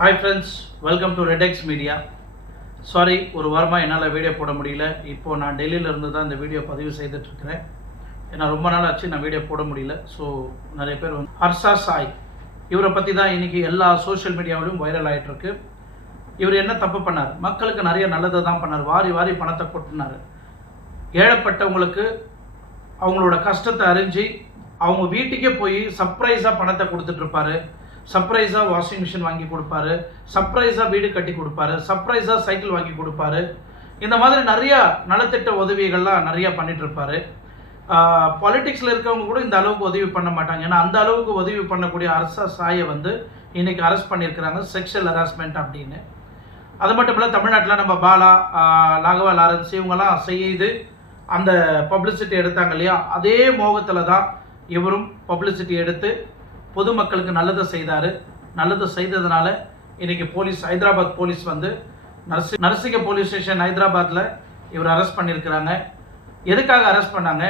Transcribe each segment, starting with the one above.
Hi friends welcome to Redex media sorry ஒரு வாரமாக என்னால் வீடியோ போட முடியல. இப்போது நான் டெல்லியில இருந்து தான் இந்த வீடியோ பதிவு செய்துட்ருக்கிறேன் ஏன்னா ரொம்ப நாள் ஆச்சு நான் வீடியோ போட முடியல. ஸோ நிறைய பேர் வந்து ஹர்ஷா சாய் இவரை பற்றி தான் இன்றைக்கி எல்லா சோஷியல் மீடியாவிலும் வைரல் ஆகிட்டுருக்கு இவர் என்ன தப்பு பண்ணார்? மக்களுக்கு நிறைய நல்லதை தான் பண்ணார். வாரி வாரி பணத்தை கொட்டினார். ஏழப்பட்டவங்களுக்கு அவங்களோட கஷ்டத்தை அறிஞ்சு அவங்க வீட்டுக்கே போய் சர்ப்ரைஸாக பணத்தை கொடுத்துட்ருப்பாரு சர்ப்ரைஸாக வாஷிங் மிஷின் வாங்கி கொடுப்பாரு. சர்ப்ரைஸாக வீடு கட்டி கொடுப்பாரு. சர்ப்ரைஸாக சைக்கிள் வாங்கி கொடுப்பாரு. இந்த மாதிரி நிறையா நலத்திட்ட உதவிகள்லாம் நிறையா பண்ணிகிட்ருப்பாரு பாலிட்டிக்ஸில் இருக்கவங்க கூட இந்த அளவுக்கு உதவி பண்ண மாட்டாங்க. ஏன்னா அந்த அளவுக்கு உதவி பண்ணக்கூடிய அரச சாயை வந்து இன்றைக்கி அரெஸ்ட் பண்ணியிருக்கிறாங்க. செக்ஷுவல் ஹராஸ்மெண்ட் அப்படின்னு. அது மட்டும் இல்லை தமிழ்நாட்டில் நம்ம பாலா லாகவா ராகவா லாரன்ஸ் இவங்கெல்லாம் செய்து அந்த பப்ளிசிட்டி எடுத்தாங்க இல்லையா? அதே மோகத்தில் தான் இவரும் பப்ளிசிட்டி எடுத்து பொதுமக்களுக்கு நல்லதை செய்தார். நல்லதை செய்ததுனால இன்றைக்கி போலீஸ் ஹைதராபாத் போலீஸ் வந்து நரசி நரசிங்க போலீஸ் ஸ்டேஷன் ஹைதராபாத்தில் இவர் அரெஸ்ட் பண்ணியிருக்கிறாங்க. எதுக்காக அரெஸ்ட் பண்ணாங்க?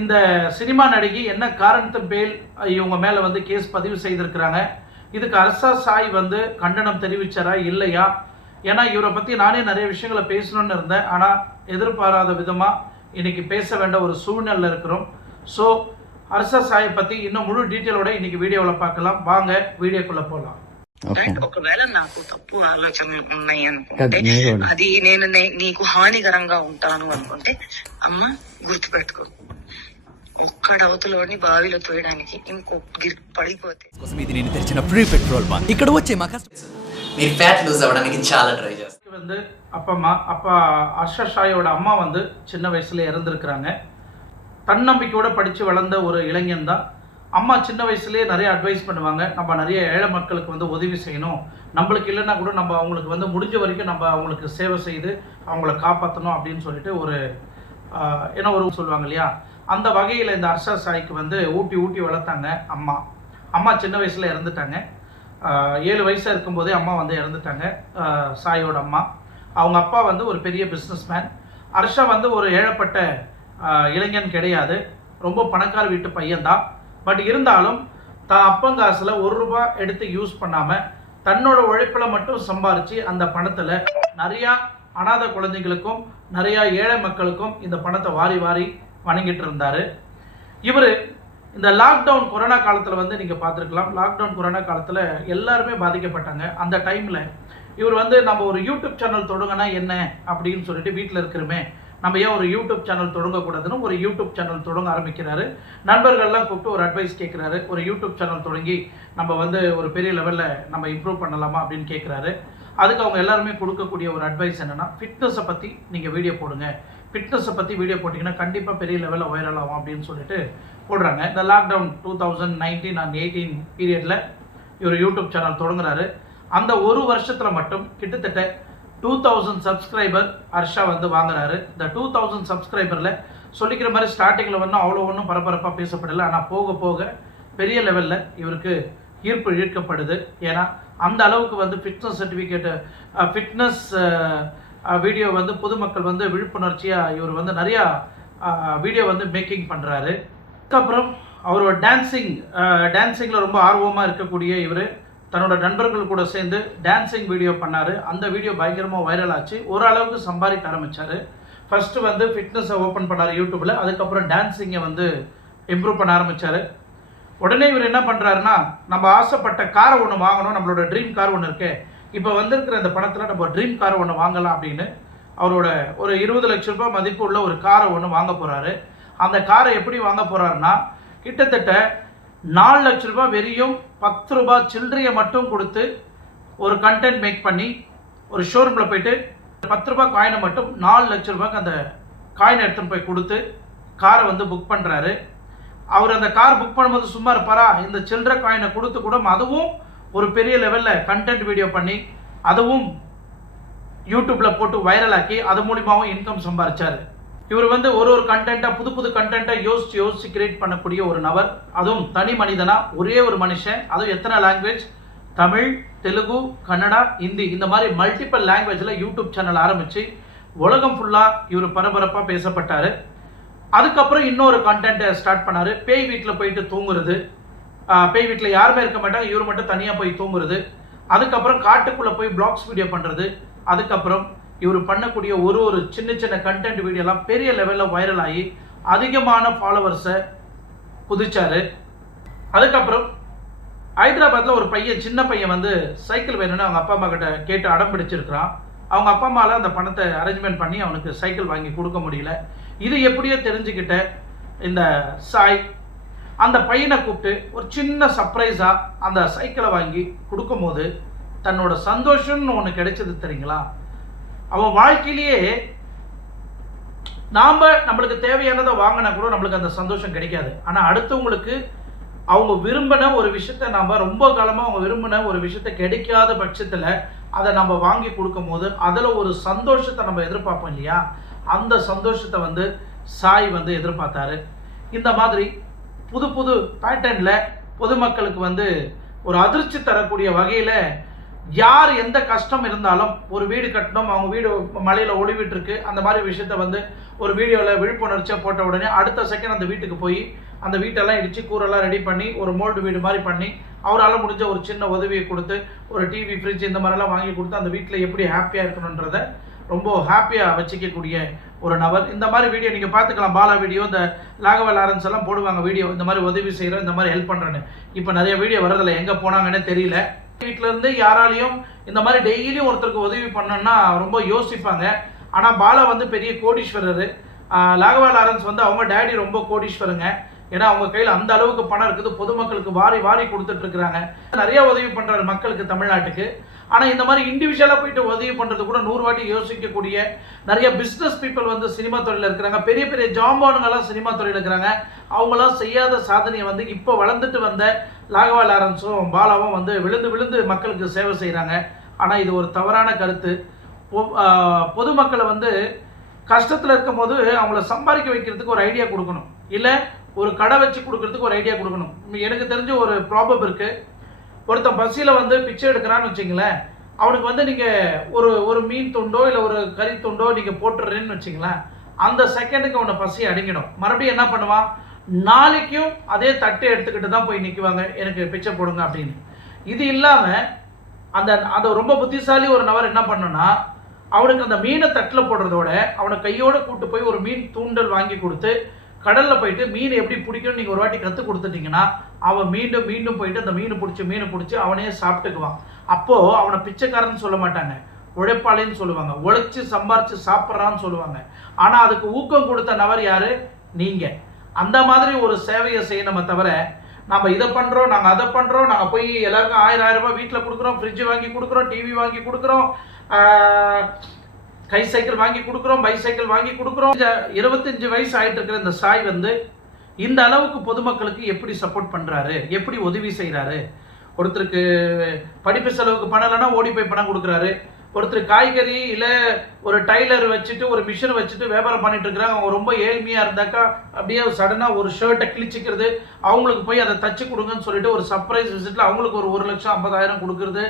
இந்த சினிமா நடிகை என்ன காரணத்து பேல் இவங்க மேலே வந்து கேஸ் பதிவு செய்திருக்கிறாங்க? இதுக்கு அரசா சாய் வந்து கண்டனம் தெரிவிச்சாரா இல்லையா? ஏன்னா இவரை பற்றி நானே நிறைய விஷயங்களை பேசணும்னு இருந்தேன். ஆனால் எதிர்பாராத விதமாக இன்றைக்கி பேச வேண்ட ஒரு சூழ்நிலை இருக்கிறோம். ஸோ அரசா சாயை பற்றி இன்னும் முழு டீட்டெயிலோட இன்னைக்கு வீடியோவில் பார்க்கலாம் வாங்க வீடியோக்குள்ளே போகலாம் ఓకే రైట్ ఒకవేళ నాకు తప్పు ఆలోచనలు ఉన్నాయి అనుకుంటే కాదు, నేను కూడా. అది నేను నే- నీకు హానికరంగా ఉంటాను అనుకుంటే అమ్మ గుర్తుపెట్టుకో ఒక్కడవతలోని బావిలో తోయడానికి ఇంకో గిర్ పడిపోతే కోసం ఇది నేను తెరిచిన ఫ్రీ పెట్రోల్ బంక్ ఇక్కడ వచ్చే మా కస్టమర్స్ మీరు ఫ్యాట్ లూజ్ అవ్వడానికి చాలా ట్రై చేస్తారు இதுக்கு வந்து அப்பா அம்மா அப்பா அர்ஷா ஷாயோட அம்மா வந்து சின்ன வயசுல இறந்துருக்கிறாங்க தன்னம்பிக்கையோடு படித்து வளர்ந்த ஒரு இளைஞன் தான். அம்மா சின்ன வயசுலேயே நிறைய அட்வைஸ் பண்ணுவாங்க. நம்ம நிறைய ஏழை மக்களுக்கு வந்து உதவி செய்யணும். நம்மளுக்கு இல்லைன்னா கூட நம்ம அவங்களுக்கு வந்து முடிஞ்ச வரைக்கும் நம்ம அவங்களுக்கு சேவை செய்து அவங்கள காப்பாற்றணும் அப்படின்னு சொல்லிட்டு ஒரு ஆஹ், என்ன ஒரு சொல்லுவாங்க இல்லையா? அந்த வகையில் இந்த அர்ஷா சாய்க்கு வந்து ஊட்டி ஊட்டி வளர்த்தாங்க அம்மா. அம்மா சின்ன வயசில் இறந்துட்டாங்க. ஏழு வயசாக இருக்கும்போதே அம்மா வந்து இறந்துட்டாங்க. சாயோட அம்மா. அவங்க அப்பா வந்து ஒரு பெரிய பிஸ்னஸ்மேன் அர்ஷா வந்து ஒரு ஏழப்பட்ட இளைஞன் கிடையாது. ரொம்ப பணக்கார வீட்டு பையன்தான். பட் இருந்தாலும் தான் அப்பங்காசில் ஒரு ரூபா எடுத்து யூஸ் பண்ணாமல் தன்னோட உழைப்பில் மட்டும் சம்பாரித்து அந்த பணத்தில் நிறையா அனாதை குழந்தைகளுக்கும் நிறையா ஏழை மக்களுக்கும் இந்த பணத்தை வாரி வாரி வணங்கிட்டு இருந்தார். இவர் இந்த லாக்டவுன் கொரோனா காலத்தில் வந்து நீங்கள் பார்த்துருக்கலாம். லாக்டவுன் கொரோனா காலத்தில் எல்லாருமே பாதிக்கப்பட்டாங்க. அந்த டைமில் இவர் வந்து நம்ம ஒரு யூடியூப் சேனல் தொடங்கினா என்ன அப்படின்னு சொல்லிட்டு வீட்டில் இருக்கிறோமே. நம்ம ஏன் ஒரு யூடியூப் சேனல் தொடங்கக்கூடாதுன்னு ஒரு யூடியூப் சேனல் தொடங்க ஆரம்பிக்கிறாரு. நண்பர்கள்லாம் கூப்பிட்டு ஒரு அட்வைஸ் கேட்குறாரு ஒரு யூடியூப் சேனல் தொடங்கி நம்ம வந்து ஒரு பெரிய லெவலில் நம்ம இம்ப்ரூவ் பண்ணலாமா அப்படின்னு கேட்குறாரு அதுக்கு அவங்க எல்லாருமே கொடுக்கக்கூடிய ஒரு அட்வைஸ் என்னென்னா ஃபிட்னஸை பற்றி நீங்கள் வீடியோ போடுங்க. ஃபிட்னஸை பற்றி வீடியோ போட்டிங்கன்னா கண்டிப்பாக பெரிய லெவலில் வைரல் ஆகும் அப்படின்னு சொல்லிட்டு போடுறாங்க. இந்த lockdown two thousand nineteen and eighteen பீரியடில் இவர் யூடியூப் சேனல் தொடங்குறாரு. அந்த ஒரு வருஷத்தில் மட்டும் கிட்டத்தட்ட டூ தௌசண்ட் சப்ஸ்கிரைபர் ஹர்ஷா வந்து வாங்குறாரு. இந்த டூ தௌசண்ட் சப்ஸ்கிரைபரில் சொல்லிக்கிற மாதிரி ஸ்டார்டிங்கில் ஒன்றும் அவ்வளோ ஒன்றும் பரபரப்பாக பேசப்படலை. ஆனால் போக போக பெரிய லெவலில் இவருக்கு ஈர்ப்பு இழுக்கப்படுது ஏன்னா அந்த அளவுக்கு வந்து ஃபிட்னஸ் சர்டிஃபிகேட்டு ஃபிட்னஸ் வீடியோ வந்து பொதுமக்கள் வந்து விழிப்புணர்ச்சியாக இவர் வந்து நிறையா வீடியோ வந்து மேக்கிங் பண்ணுறாரு அதுக்கப்புறம் அவரோட டான்ஸிங் டான்ஸிங்கில் ரொம்ப ஆர்வமாக இருக்கக்கூடிய இவர் தன்னோட நண்பர்கள் கூட சேர்ந்து டான்ஸிங் வீடியோ பண்ணார். அந்த வீடியோ பயங்கரமாக வைரல் ஆச்சு. ஓரளவுக்கு சம்பாதிக்க ஆரம்பித்தார் ஃபஸ்ட்டு வந்து ஃபிட்னஸை ஓப்பன் பண்ணார் யூடியூப்பில் அதுக்கப்புறம் டான்ஸிங்கை வந்து இம்ப்ரூவ் பண்ண ஆரம்பித்தார் உடனே இவர் என்ன பண்ணுறாருன்னா நம்ம ஆசைப்பட்ட காரை ஒன்று வாங்கணும். நம்மளோட ட்ரீம் கார் ஒன்று இருக்கே. இப்போ வந்திருக்கிற இந்த பணத்தில் நம்ம ட்ரீம் கார் ஒன்று வாங்கலாம் அப்படின்னு அவரோட ஒரு இருபது லட்ச ரூபாய் மதிப்பு உள்ள ஒரு காரை ஒன்று வாங்க போகிறாரு அந்த காரை எப்படி வாங்க போகிறாருன்னா கிட்டத்தட்ட நாலு லட்ச ரூபாய் வெறியும் பத்து ரூபாய் சில்லறையை மட்டும் கொடுத்து ஒரு கண்டென்ட் மேக் பண்ணி ஒரு ஷோரூமில் போயிட்டு பத்து ரூபாய் காயினை மட்டும் நாலு லட்ச ரூபாய்க்கு அந்த காயினை எடுத்துகிட்டு போய் கொடுத்து காரை வந்து புக் பண்ணுறாரு அவர் அந்த கார் புக் பண்ணும்போது சும்மா இருப்பாரா? இந்த சில்லற காயினை கொடுத்து கூட அதுவும் ஒரு பெரிய லெவலில் கண்டென்ட் வீடியோ பண்ணி அதுவும் யூடியூப்பில் போட்டு வைரலாக்கி அது மூலிமாவும் இன்கம் சம்பாரிச்சார். இவர் வந்து ஒரு ஒரு கண்டென்ட்டாக புது புது கண்டென்ட்டாக யோசிச்சு யோசிச்சு கிரியேட் பண்ணக்கூடிய ஒரு நபர். அதுவும் தனி மனிதனாக ஒரே ஒரு மனுஷன் அதுவும் எத்தனை லாங்குவேஜ் தமிழ் தெலுங்கு கன்னடா ஹிந்தி இந்த மாதிரி மல்டிபிள் லாங்குவேஜில் யூடியூப் சேனல் ஆரம்பித்து உலகம் ஃபுல்லாக இவர் பரபரப்பாக பேசப்பட்டார். அதுக்கப்புறம் இன்னொரு கண்டென்ட்டை ஸ்டார்ட் பண்ணார். பேய் வீட்டில் போயிட்டு தூங்குறது. பேய் வீட்டில் யாருமே இருக்க மாட்டாங்க. இவர் மட்டும் தனியாக போய் தூங்குறது. அதுக்கப்புறம் காட்டுக்குள்ளே போய் பிளாக்ஸ் வீடியோ பண்ணுறது அதுக்கப்புறம் இவர் பண்ணக்கூடிய ஒரு ஒரு சின்ன சின்ன கண்டென்ட் வீடியோலாம் பெரிய லெவலில் வைரல் ஆகி அதிகமான ஃபாலோவர்ஸை குதிச்சாரு. அதுக்கப்புறம் ஹைதராபாத்தில் ஒரு பையன் சின்ன பையன் வந்து சைக்கிள் வேணும்னு அவங்க அப்பா அம்மா கிட்ட கேட்டு அடம் பிடிச்சிருக்கிறான். அவங்க அப்பா அம்மாவில் அந்த பணத்தை அரேஞ்ச்மெண்ட் பண்ணி அவனுக்கு சைக்கிள் வாங்கி கொடுக்க முடியல. இது எப்படியோ தெரிஞ்சுக்கிட்ட இந்த சாய் அந்த பையனை கூப்பிட்டு ஒரு சின்ன சர்ப்ரைஸாக அந்த சைக்கிளை வாங்கி கொடுக்கும்போது தன்னோட சந்தோஷம்னு ஒன்று கிடைச்சது தெரியுங்களா? அவன் வாழ்க்கையிலேயே நாம் நம்மளுக்கு தேவையானதை வாங்கினா கூட நம்மளுக்கு அந்த சந்தோஷம் கிடைக்காது. ஆனால் அடுத்தவங்களுக்கு அவங்க விரும்பின ஒரு விஷயத்த நம்ம ரொம்ப காலமாக அவங்க விரும்பின ஒரு விஷயத்த கிடைக்காத பட்சத்தில் அதை நம்ம வாங்கி கொடுக்கும் போது அதில் ஒரு சந்தோஷத்தை நம்ம எதிர்பார்ப்போம் இல்லையா? அந்த சந்தோஷத்தை வந்து சாய் வந்து எதிர்பார்த்தாரு. இந்த மாதிரி புது புது பேட்டர்னில் பொதுமக்களுக்கு வந்து ஒரு அதிர்ச்சி தரக்கூடிய வகையில் யார் எந்த கஷ்டம் இருந்தாலும் ஒரு வீடு கட்டணும் அவங்க வீடு மலையில் ஒளிவிட்டுருக்கு அந்த மாதிரி விஷயத்த வந்து ஒரு வீடியோவில் விழிப்புணர்ச்சியாக போட்ட உடனே அடுத்த செகண்ட் அந்த வீட்டுக்கு போய் அந்த வீட்டெல்லாம் இடித்து கூரெல்லாம் ரெடி பண்ணி ஒரு மோல்டு வீடு மாதிரி பண்ணி அவரால் முடிஞ்ச ஒரு சின்ன உதவியை கொடுத்து ஒரு டிவி ஃப்ரிட்ஜ் இந்த மாதிரிலாம் வாங்கி கொடுத்து அந்த வீட்டில் எப்படி ஹாப்பியாக இருக்கணுன்றத ரொம்ப ஹாப்பியாக வச்சுக்கக்கூடிய ஒரு நபர். இந்த மாதிரி வீடியோ நீங்கள் பார்த்துக்கலாம். பாலா வீடியோ இந்த லாகவ லாரன்ஸ் எல்லாம் போடுவாங்க வீடியோ இந்த மாதிரி உதவி செய்கிறோம் இந்த மாதிரி ஹெல்ப் பண்ணுறேன்னு இப்போ நிறைய வீடியோ வரதில்லை எங்கே போனாங்கன்னே தெரியல. வீட்டில இருந்து யாராலையும் இந்த மாதிரி டெய்லியும் ஒருத்தருக்கு உதவி பண்ணணும்னா ரொம்ப யோசிப்பாங்க. ஆனால் பாலா வந்து பெரிய கோடீஸ்வரர். லாகவா லாரன்ஸ் வந்து அவங்க டேடி ரொம்ப கோடீஸ்வரங்க. ஏன்னா அவங்க கையில் அந்த அளவுக்கு பணம் இருக்குது. பொதுமக்களுக்கு வாரி வாரி கொடுத்துட்டு இருக்கிறாங்க. நிறைய உதவி பண்றாரு மக்களுக்கு தமிழ்நாட்டுக்கு. ஆனால் இந்த மாதிரி இண்டிவிஜுவலாக போயிட்டு உதவி பண்ணுறது கூட நூறு வாட்டி யோசிக்கக்கூடிய நிறைய பிஸ்னஸ் பீப்புள் வந்து சினிமா துறையில் இருக்கிறாங்க. பெரிய பெரிய ஜாம்பானுங்கெல்லாம் சினிமா துறையில் இருக்கிறாங்க. அவங்களாம் செய்யாத சாதனையை வந்து இப்போ வளர்ந்துட்டு வந்த லாகவா லாரன்ஸும் பாலாவும் வந்து விழுந்து விழுந்து மக்களுக்கு சேவை செய்கிறாங்க ஆனால் இது ஒரு தவறான கருத்து. பொதுமக்களை வந்து கஷ்டத்தில் இருக்கும் போது அவங்கள சம்பாதிக்க வைக்கிறதுக்கு ஒரு ஐடியா கொடுக்கணும். இல்லை ஒரு கடை வச்சு கொடுக்கறதுக்கு ஒரு ஐடியா கொடுக்கணும். எனக்கு தெரிஞ்ச ஒரு ப்ராப்ளம் இருக்குது ஒருத்தன் பஸ்ஸில் வந்து பிச்சை எடுக்கிறான்னு வச்சுங்களேன் அவனுக்கு வந்து நீங்கள் ஒரு ஒரு மீன் துண்டோ இல்லை ஒரு கறி துண்டோ நீங்கள் போட்டுடுறேன்னு வச்சிங்களேன் அந்த செகண்டுக்கு அவனை பசி அடங்கிடும் மறுபடியும் என்ன பண்ணுவான்? நாளைக்கும் அதே தட்டை எடுத்துக்கிட்டு தான் போய் நிற்குவாங்க எனக்கு பிச்சை போடுங்க அப்படின்னு. இது இல்லாமல் அந்த அந்த ரொம்ப புத்திசாலி ஒரு நபர் என்ன பண்ணுன்னா அவனுக்கு அந்த மீனை தட்டில் போடுறதோட அவனை கையோடு கூட்டு போய் ஒரு மீன் தூண்டல் வாங்கி கொடுத்து கடலில் போயிட்டு மீன் எப்படி பிடிக்கும்னு நீங்கள் ஒரு வாட்டி கற்றுக் கொடுத்துட்டீங்கன்னா அவன் மீண்டும் மீண்டும் போயிட்டு அந்த மீனை பிடிச்சி மீனை பிடிச்சி அவனே சாப்பிட்டுக்குவான். அப்போது அவனை பிச்சைக்காரன்னு சொல்ல மாட்டாங்க. உழைப்பாளின்னு சொல்லுவாங்க. உழைச்சி சம்பாரிச்சு சாப்பிட்றான்னு சொல்லுவாங்க. ஆனால் அதுக்கு ஊக்கம் கொடுத்த நபர் யார்? நீங்கள் அந்த மாதிரி ஒரு சேவையை செய்யணுமே தவிர நம்ம இதை பண்ணுறோம் நாங்கள் அதை பண்ணுறோம் நாங்கள் போய் எல்லாருக்கும் ஆயிரம் ஆயிரம் ரூபாய் வீட்டில் கொடுக்குறோம் ஃப்ரிட்ஜ் வாங்கி கொடுக்குறோம் டிவி வாங்கி கொடுக்குறோம் கை சைக்கிள் வாங்கி கொடுக்குறோம் பைசைக்கிள் வாங்கி கொடுக்குறோம். இருபத்தஞ்சு வயசு ஆயிட்டு இருக்கிற இந்த சாய் வந்து இந்த அளவுக்கு பொதுமக்களுக்கு எப்படி சப்போர்ட் பண்ணுறாரு எப்படி உதவி செய்கிறாரு ஒருத்தருக்கு படிப்பு செலவுக்கு பணம் இல்லைன்னா ஓடி போய் பணம் கொடுக்குறாரு. ஒருத்தர் காய்கறி இல்லை ஒரு டைலர் வச்சுட்டு ஒரு மிஷின் வச்சுட்டு வியாபாரம் பண்ணிட்டு இருக்கிறாங்க. அவங்க ரொம்ப ஏழ்மையாக இருந்தாக்கா அப்படியே சடனாக ஒரு ஷர்ட்டை கிழிச்சிக்கிறது அவங்களுக்கு போய் அதை தச்சு கொடுங்கன்னு சொல்லிட்டு ஒரு சர்ப்ரைஸ் விசிட்டில் அவங்களுக்கு ஒரு ஒரு லட்சம் ஐம்பதாயிரம் கொடுக்குறது.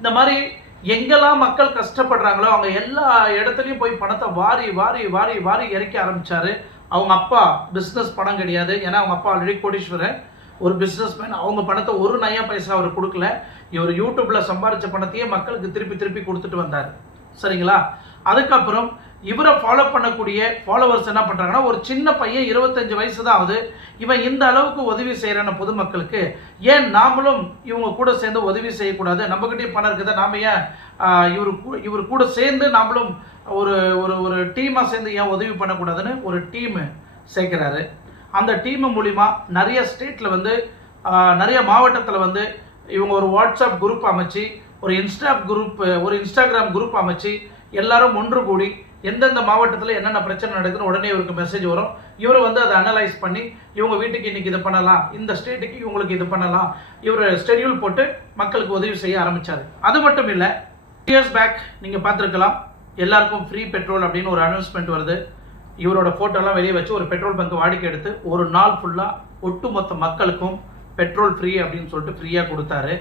இந்த மாதிரி எங்கெல்லாம் மக்கள் கஷ்டப்படுறாங்களோ அவங்க எல்லா இடத்துலையும் போய் பணத்தை வாரி வாரி வாரி வாரி இறக்க ஆரம்பிச்சாரு. அவங்க அப்பா பிஸ்னஸ் பணம் கிடையாது. ஏன்னா அவங்க அப்பா ஆல்ரெடி கோடீஸ்வரன் ஒரு பிஸ்னஸ்மேன் அவங்க பணத்தை ஒரு நயா பைசா அவர் கொடுக்கல. இவர் யூடியூப்பில் சம்பாதிச்ச பணத்தையே மக்களுக்கு திருப்பி திருப்பி கொடுத்துட்டு வந்தார். சரிங்களா? அதுக்கப்புறம் இவரை ஃபாலோ பண்ணக்கூடிய ஃபாலோவர்ஸ் என்ன பண்ணுறாங்கன்னா ஒரு சின்ன பையன் இருபத்தஞ்சு வயசு தான் ஆகுது இவன் இந்த அளவுக்கு உதவி செய்கிறான பொதுமக்களுக்கு ஏன் நாமளும் இவங்க கூட சேர்ந்து உதவி செய்யக்கூடாது? நம்மக்கிட்டே பணம் இருக்குதா? நாம ஏன் இவர் கூ- இவர் கூட சேர்ந்து நாமளும் ஒரு ஒரு ஒரு டீமாக சேர்ந்து ஏன் உதவி பண்ணக்கூடாதுன்னு ஒரு டீமு சேர்க்குறாரு. அந்த டீமு மூலிமா நிறைய ஸ்டேட்டில் வந்து நிறைய மாவட்டத்தில் வந்து இவங்க ஒரு வாட்ஸ்அப் குரூப் அமைச்சு ஒரு இன்ஸ்டா குரூப் ஒரு இன்ஸ்டாகிராம் குரூப் அமைச்சு எல்லாரும் ஒன்று கூடி எந்தெந்த மாவட்டத்தில் என்னென்ன பிரச்சனை நடக்குதுன்னு உடனே இவருக்கு மெசேஜ் வரும். இவர் வந்து அதை அனலைஸ் பண்ணி இவங்க வீட்டுக்கு இன்றைக்கி இது பண்ணலாம் இந்த ஸ்டேட்டுக்கு இவங்களுக்கு இது பண்ணலாம் இவர் ஸ்டெடியூல் போட்டு மக்களுக்கு உதவி செய்ய ஆரம்பித்தார் அது மட்டும் இல்லை இயர்ஸ் பேக் நீங்கள் பார்த்துருக்கலாம் எல்லாருக்கும் ஃப்ரீ பெட்ரோல் அப்படின்னு ஒரு அனௌன்ஸ்மெண்ட் வருது. இவரோட ஃபோட்டோலாம் வெளியே வச்சு ஒரு பெட்ரோல் பங்க் வாடிக்கை எடுத்து ஒரு நாள் ஃபுல்லாக ஒட்டுமொத்த மக்களுக்கும் பெட்ரோல் ஃப்ரீ அப்படின்னு சொல்லிட்டு ஃப்ரீயாக கொடுத்தாரு.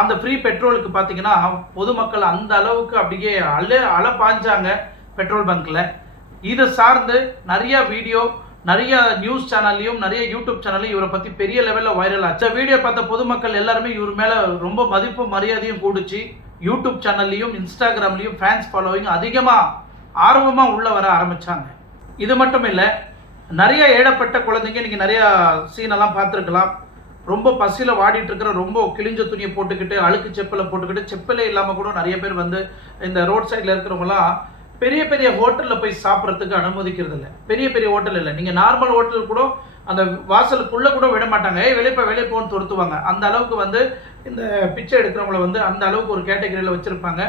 அந்த ஃப்ரீ பெட்ரோலுக்கு பார்த்தீங்கன்னா பொதுமக்கள் அந்த அளவுக்கு அப்படியே அல அலை பாஞ்சாங்க பெட்ரோல் பங்க்கில் இதை சார்ந்து நிறைய வீடியோ நிறைய நியூஸ் சேனல்லையும் நிறைய யூடியூப் சேனல்லையும் இவரை பற்றி பெரிய லெவலில் வைரல் ஆச்சு. வீடியோ பார்த்த பொதுமக்கள் எல்லாருமே இவர் மேலே ரொம்ப மதிப்பு மரியாதையும் கூடுச்சு. யூடியூப் சேனல்லையும் இன்ஸ்டாகிராம்லேயும் ஃபேன்ஸ் ஃபாலோவிங் அதிகமாக ஆர்வமாக உள்ள வர ஆரம்பித்தாங்க இது மட்டும் இல்லை நிறைய ஏழப்பட்ட குழந்தைங்க நீங்கள் நிறையா சீனெல்லாம் பார்த்துருக்கலாம். ரொம்ப பசியில் வாடிட்டு இருக்கிற ரொம்ப கிழிஞ்ச துணியை போட்டுக்கிட்டு அழுக்கு செப்பலை போட்டுக்கிட்டு செப்பலே இல்லாமல் கூட நிறைய பேர் வந்து இந்த ரோட் சைடில் இருக்கிறவங்களாம் பெரிய பெரிய ஹோட்டலில் போய் சாப்பிட்றதுக்கு அனுமதிக்கிறது இல்லை. பெரிய பெரிய ஹோட்டல் இல்லை. நீங்கள் நார்மல் ஹோட்டல் கூட அந்த வாசலுக்குள்ளே கூட விட மாட்டாங்க. ஏ வெளியே போ வெளியே போன்னு துரத்துவாங்க. அந்த அளவுக்கு வந்து இந்த பிச்சை எடுக்கிறவங்கள வந்து அந்த அளவுக்கு ஒரு கேட்டகரியில் வச்சுருப்பாங்க.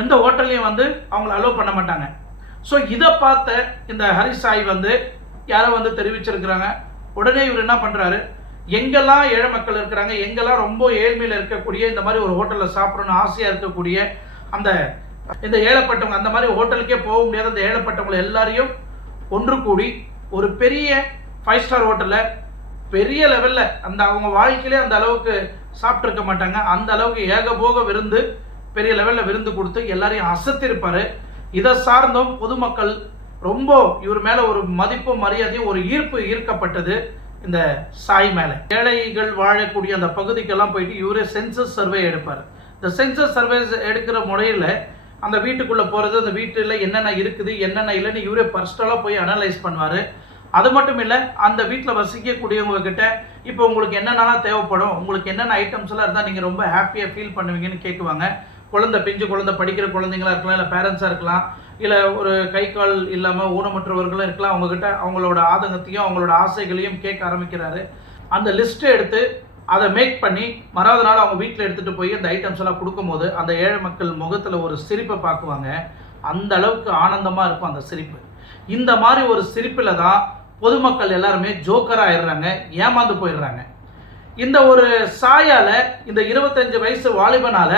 எந்த ஹோட்டல்லையும் வந்து அவங்கள அலோவ் பண்ண மாட்டாங்க. ஸோ இதை பார்த்த இந்த ஹரிசாய் சாய் வந்து யாரோ வந்து தெரிவிச்சிருக்கிறாங்க. உடனே இவர் என்ன பண்ணுறாரு எங்கெல்லாம் ஏழை மக்கள் இருக்கிறாங்க எங்கெல்லாம் ரொம்ப ஏழ்மையில் இருக்கக்கூடிய இந்த மாதிரி ஒரு ஹோட்டலில் சாப்பிடணும்னு ஆசையாக இருக்கக்கூடிய அந்த இந்த ஏழப்பட்டவங்க அந்த மாதிரி ஹோட்டலுக்கே போக முடியாத அந்த ஏழப்பட்டவங்களை எல்லாரையும் ஒன்று கூடி ஒரு பெரிய ஃபைவ் ஸ்டார் ஹோட்டலில் பெரிய லெவலில் அந்த அவங்க வாழ்க்கையிலே அந்த அளவுக்கு சாப்பிட்ருக்க மாட்டாங்க. அந்த அளவுக்கு ஏகபோக விருந்து பெரிய லெவலில் விருந்து கொடுத்து எல்லாரையும் அசத்திருப்பார். இதை சார்ந்தும் பொதுமக்கள் ரொம்ப இவர் மேலே ஒரு மதிப்பு மரியாதையும் ஒரு ஈர்ப்பு ஈர்க்கப்பட்டது இந்த சாய் மேலே. ஏழைகள் வாழக்கூடிய அந்த பகுதிக்கெல்லாம் போயிட்டு இவரே சென்சஸ் சர்வே எடுப்பார். இந்த சென்சஸ் சர்வே எடுக்கிற முறையில் அந்த வீட்டுக்குள்ளே போகிறது அந்த வீட்டில் என்னென்ன இருக்குது என்னென்ன இல்லைன்னு இவரே பர்சனலாக போய் அனலைஸ் பண்ணுவார். அது மட்டும் இல்லை அந்த வீட்டில் வசிக்கக்கூடியவங்க கிட்ட இப்போ உங்களுக்கு என்னென்னலாம் தேவைப்படும் உங்களுக்கு என்னென்ன ஐட்டம்ஸ் எல்லாம் இருந்தால் நீங்கள் ரொம்ப ஹாப்பியாக ஃபீல் பண்ணுவீங்கன்னு கேட்குவாங்க குழந்தை பிஞ்சு குழந்தை படிக்கிற குழந்தைங்களா இருக்கலாம் இல்லை பேரண்ட்ஸாக இருக்கலாம் இல்லை ஒரு கை கால் இல்லாமல் ஊனமுற்றவர்களும் இருக்கலாம். அவங்கக்கிட்ட அவங்களோட ஆதங்கத்தையும் அவங்களோட ஆசைகளையும் கேட்க ஆரம்பிக்கிறாரு. அந்த லிஸ்ட்டை எடுத்து அதை மேக் பண்ணி மறாவது நாள் அவங்க வீட்டில் எடுத்துகிட்டு போய் அந்த ஐட்டம்ஸ் எல்லாம் கொடுக்கும்போது அந்த ஏழை மக்கள் முகத்தில் ஒரு சிரிப்பை பார்க்குவாங்க. அந்த அளவுக்கு ஆனந்தமாக இருக்கும் அந்த சிரிப்பு. இந்த மாதிரி ஒரு சிரிப்பில் தான் பொதுமக்கள் எல்லாருமே ஜோக்கராக ஆயிடுறாங்க ஏமாந்து போயிடுறாங்க. இந்த ஒரு சாயால இந்த இருபத்தஞ்சு வயசு வாலிபனால